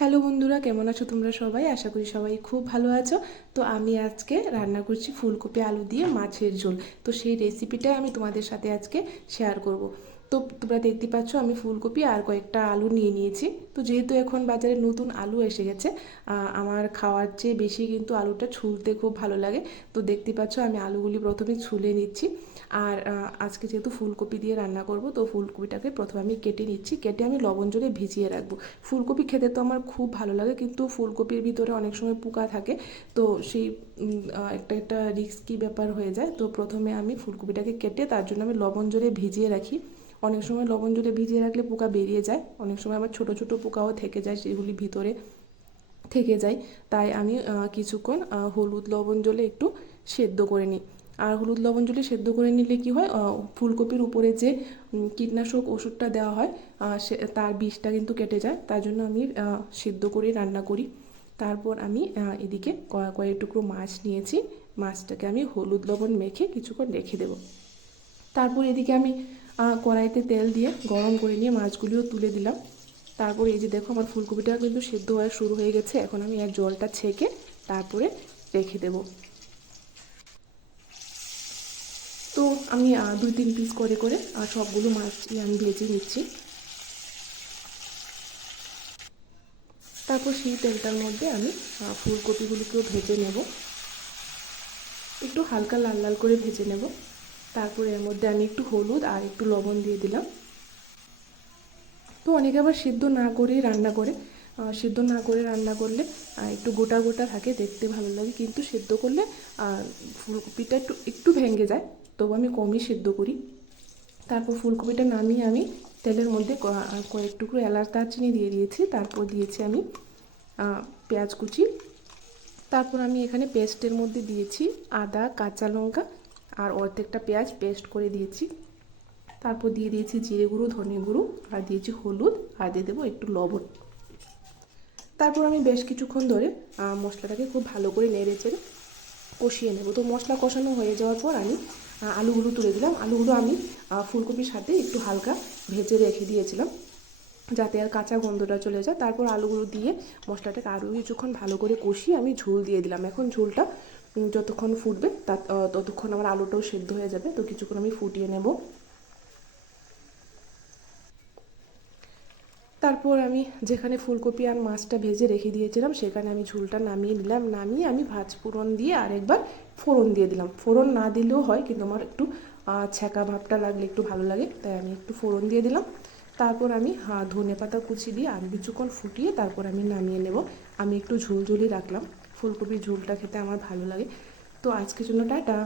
Hello বন্ধুরা, কেমন আছো তোমরা সবাই? আশা করি সবাই খুব ভালো আছো। তো আমি আজকে রান্না করছি ফুলকপি আলু দিয়ে মাছের ঝোল। তো সেই রেসিপিটাই আমি তোমাদের সাথে আজকে শেয়ার করব। তো তোমরা দেখতে পাচ্ছ আমি ফুলকপি আর কয়েকটা আলু নিয়ে নিয়েছি। তো যেহেতু এখন বাজারে নতুন আলু এসে গেছে, আমার খাওয়ার চেয়ে বেশি কিন্তু আলুটা ছুলতে খুব ভালো লাগে। তো দেখতে পাচ্ছ আমি আলুগুলি প্রথমে ছুলে নিচ্ছি। আর আজকে যেহেতু ফুলকপি দিয়ে রান্না করব, তো ফুলকপিটাকে প্রথমে আমি কেটে নিচ্ছি। কেটে আমি লবণ জলে ভিজিয়ে রাখবো। ফুলকপি খেতে তো আমার খুব ভালো লাগে, কিন্তু ফুলকপির ভিতরে অনেক সময় পোকা থাকে। তো সেই একটা একটা রিস্কি ব্যাপার হয়ে যায়। তো প্রথমে আমি ফুলকপিটাকে কেটে তার জন্য আমি লবণ জলে ভিজিয়ে রাখি। অনেক সময় লবণ জলে ভিজিয়ে রাখলে পোকা বেরিয়ে যায়, অনেক সময় আবার ছোটো ছোটো পোকাও থেকে যায়, সেগুলি ভিতরে থেকে যায়। তাই আমি কিছুক্ষণ হলুদ লবণ জলে একটু সেদ্ধ করে নিই। আর হলুদ লবণ জলে সেদ্ধ করে নিলে কি হয়, ফুলকপির উপরে যে কীটনাশক ওষুধটা দেওয়া হয়, সে তার বিষটা কিন্তু কেটে যায়। তার জন্য আমি সেদ্ধ করে রান্না করি। তারপর আমি এদিকে কয়েক টুকরো মাছ নিয়েছি। মাছটাকে আমি হলুদ লবণ মেখে কিছুক্ষণ রেখে দেবো। তারপর এদিকে আমি কড়াইতে তেল দিয়ে গরম করে নিয়ে মাছগুলিও তুলে দিলাম। তারপর এই যে দেখো আমার ফুলকপিটা কিন্তু সেদ্ধ হওয়া শুরু হয়ে গেছে। এখন আমি এর জলটা ছেঁকে তারপরে রেখে দেব। তো আমি 2-3 পিস করে করে সবগুলো মাছ আমি ভেজে নিচ্ছি। তারপর সেই তেলটার মধ্যে আমি ফুলকপিগুলিকেও ভেজে নেব, একটু হালকা লাল লাল করে ভেজে নেব। তারপর এর মধ্যে আমি একটু হলুদ আর একটু লবণ দিয়ে দিলাম। তো অনেকে আবার সিদ্ধ না করেই রান্না করে। সিদ্ধ না করে রান্না করলে একটু গোটা গোটা থাকে, দেখতে ভালো লাগে, কিন্তু সিদ্ধ করলে ফুলকপিটা একটু একটু ভেঙে যায়। তবু আমি কমই সিদ্ধ করি। তারপর ফুলকপিটা নামিয়ে আমি তেলের মধ্যে কয়েক টুকরো এলাচ দারচিনি দিয়ে দিয়েছি। তারপর দিয়েছি আমি পেঁয়াজ কুচি। তারপর আমি এখানে পেস্টের মধ্যে দিয়েছি আদা, কাঁচা লঙ্কা আর অর্ধেকটা পেঁয়াজ পেস্ট করে দিয়েছি। তারপর দিয়ে দিয়েছি জিরে গুঁড়ো, ধনে গুঁড়ো, আর দিয়েছি হলুদ, আর দিয়ে দেবো একটু লবণ। তারপর আমি বেশ কিছুক্ষণ ধরে মশলাটাকে খুব ভালো করে নেড়ে চেড়ে কষিয়ে নেব। তো মশলা কষানো হয়ে যাওয়ার পর আমি আলুগুলো তুলে দিলাম। আলুগুলো আমি ফুলকপির সাথে একটু হালকা ভেজে রেখে দিয়েছিলাম, যাতে আর কাঁচা গন্ধটা চলে যায়। তারপর আলুগুলো দিয়ে মশলাটাকে আরও কিছুক্ষণ ভালো করে কষিয়ে আমি ঝোল দিয়ে দিলাম। এখন ঝোলটা যতক্ষণ ফুটবে ততক্ষণ আমার আলুটাও সেদ্ধ হয়ে যাবে। তো কিছুক্ষণ আমি ফুটিয়ে নেব। তারপর আমি যেখানে ফুলকপি আর মাছটা ভেজে রেখে দিয়েছিলাম সেখানে আমি ঝোলটা নামিয়ে নিলাম। নামিয়ে আমি ভাজ ফোড়ন দিয়ে আরেকবার ফোড়ন দিয়ে দিলাম। ফোড়ন না দিলেও হয়, কিন্তু আমার একটু ছ্যাঁকা ভাবটা লাগলে একটু ভালো লাগে, তাই আমি একটু ফোড়ন দিয়ে দিলাম। তারপর আমি ধনে পাতা কুচি দিয়ে আরও কিছুক্ষণ ফুটিয়ে তারপর আমি নামিয়ে নেব। আমি একটু ঝোলঝোলই রাখলাম, ফুলকপির ঝোলটা খেতে আমার ভালো লাগে। তো আজকের জন্য টাটা।